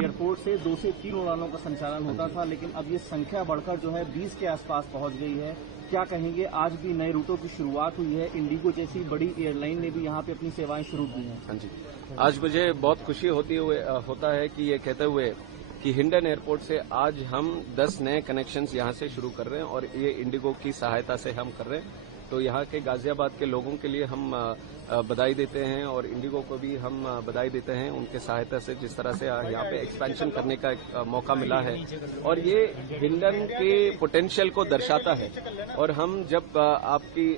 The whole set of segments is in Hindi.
एयरपोर्ट से 2 से 3 उड़ानों का संचालन होता था, लेकिन अब ये संख्या बढ़कर जो है 20 के आसपास पहुंच गई है। क्या कहेंगे, आज भी नए रूटों की शुरुआत हुई है, इंडिगो जैसी बड़ी एयरलाइन ने भी यहाँ पे अपनी सेवाएं शुरू की हैं। हाँ जी, आज मुझे बहुत खुशी होता है कि ये कहते हुए कि हिंडन एयरपोर्ट से आज हम 10 नए कनेक्शंस यहाँ से शुरू कर रहे हैं और ये इंडिगो की सहायता से हम कर रहे हैं। तो यहाँ के गाजियाबाद के लोगों के लिए हम बधाई देते हैं और इंडिगो को भी हम बधाई देते हैं उनके सहायता से जिस तरह से यहाँ पे एक्सपेंशन करने का एक मौका मिला है और ये हिंडन के पोटेंशियल को दर्शाता है। और हम जब आपकी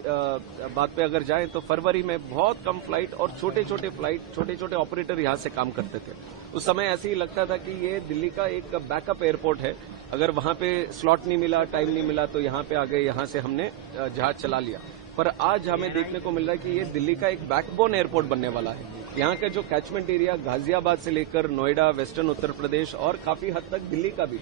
बात पे अगर जाएं तो फरवरी में बहुत कम फ्लाइट और छोटे छोटे ऑपरेटर यहाँ से काम करते थे। उस समय ऐसे ही लगता था कि ये दिल्ली का एक बैकअप एयरपोर्ट है, अगर वहां पे स्लॉट नहीं मिला, टाइम नहीं मिला तो यहाँ पे आ गए, यहाँ से हमने जहाज चला लिया। पर आज हमें देखने को मिल रहा है कि ये दिल्ली का एक बैकबोन एयरपोर्ट बनने वाला है। यहाँ का जो कैचमेंट एरिया गाजियाबाद से लेकर नोएडा, वेस्टर्न उत्तर प्रदेश और काफी हद तक दिल्ली का भी,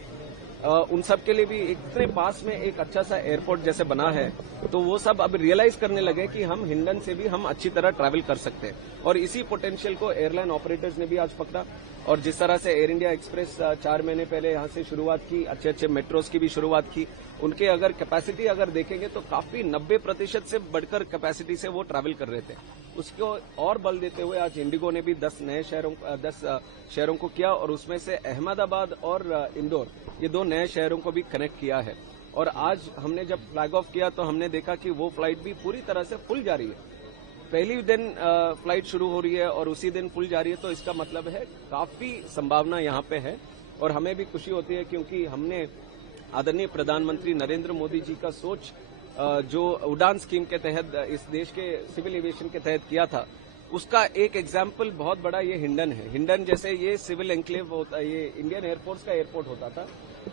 उन सब के लिए भी इतने पास में एक अच्छा सा एयरपोर्ट जैसे बना है, तो वो सब अब रियलाइज करने लगे कि हम हिंडन से भी हम अच्छी तरह ट्रैवल कर सकते हैं। और इसी पोटेंशियल को एयरलाइन ऑपरेटर्स ने भी आज पकड़ा और जिस तरह से एयर इंडिया एक्सप्रेस 4 महीने पहले यहाँ से शुरुआत की, अच्छे मेट्रोज की भी शुरुआत की, उनके अगर कैपेसिटी अगर देखेंगे तो काफी 90% से बढ़कर कैपेसिटी से वो ट्रैवल कर रहे थे। उसको और बल देते हुए आज इंडिगो ने भी 10 शहरों को किया और उसमें से अहमदाबाद और इंदौर, ये 2 नए शहरों को भी कनेक्ट किया है। और आज हमने जब फ्लैग ऑफ किया तो हमने देखा कि वो फ्लाइट भी पूरी तरह से फुल जा रही है। पहली दिन फ्लाइट शुरू हो रही है और उसी दिन फुल जा रही है, तो इसका मतलब है काफी संभावना यहाँ पे है। और हमें भी खुशी होती है क्योंकि हमने आदरणीय प्रधानमंत्री नरेंद्र मोदी जी का सोच जो उड़ान स्कीम के तहत इस देश के सिविल एविएशन के तहत किया था, उसका एक एग्जाम्पल बहुत बड़ा ये हिंडन है। हिंडन जैसे ये सिविल एन्क्लेव होता है, ये इंडियन एयरफोर्स का एयरपोर्ट होता था,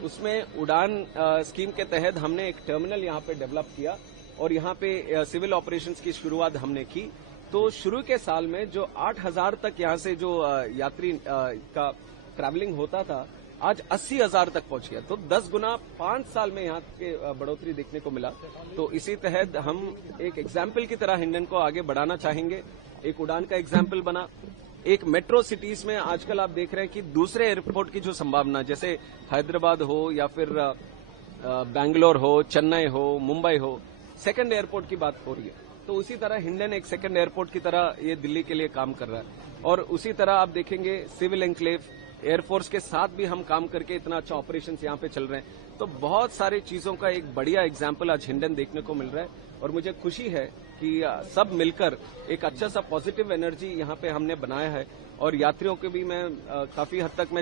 उसमें उड़ान स्कीम के तहत हमने एक टर्मिनल यहाँ पे डेवलप किया और यहाँ पे सिविल ऑपरेशंस की शुरुआत हमने की। तो शुरू के साल में जो 8,000 तक यहाँ से जो यात्री का ट्रैवलिंग होता था, आज 80,000 तक पहुंच गया। तो 10 गुना 5 साल में यहाँ के बढ़ोतरी देखने को मिला। तो इसी तहत हम एक एग्जाम्पल की तरह हिंडन को आगे बढ़ाना चाहेंगे। एक उड़ान का एग्जाम्पल बना, एक मेट्रो सिटीज में आजकल आप देख रहे हैं कि दूसरे एयरपोर्ट की जो संभावना, जैसे हैदराबाद हो या फिर बैंगलोर हो, चेन्नई हो, मुंबई हो, सेकंड एयरपोर्ट की बात हो रही है। तो उसी तरह हिंडन एक सेकंड एयरपोर्ट की तरह ये दिल्ली के लिए काम कर रहा है। और उसी तरह आप देखेंगे सिविल एन्क्लेव, एयरफोर्स के साथ भी हम काम करके इतना अच्छा ऑपरेशंस यहाँ पे चल रहे हैं। तो बहुत सारी चीजों का एक बढ़िया एग्जाम्पल आज हिंडन देखने को मिल रहा है और मुझे खुशी है कि सब मिलकर एक अच्छा सा पॉजिटिव एनर्जी यहाँ पे हमने बनाया है। और यात्रियों के भी मैं काफी हद तक मैं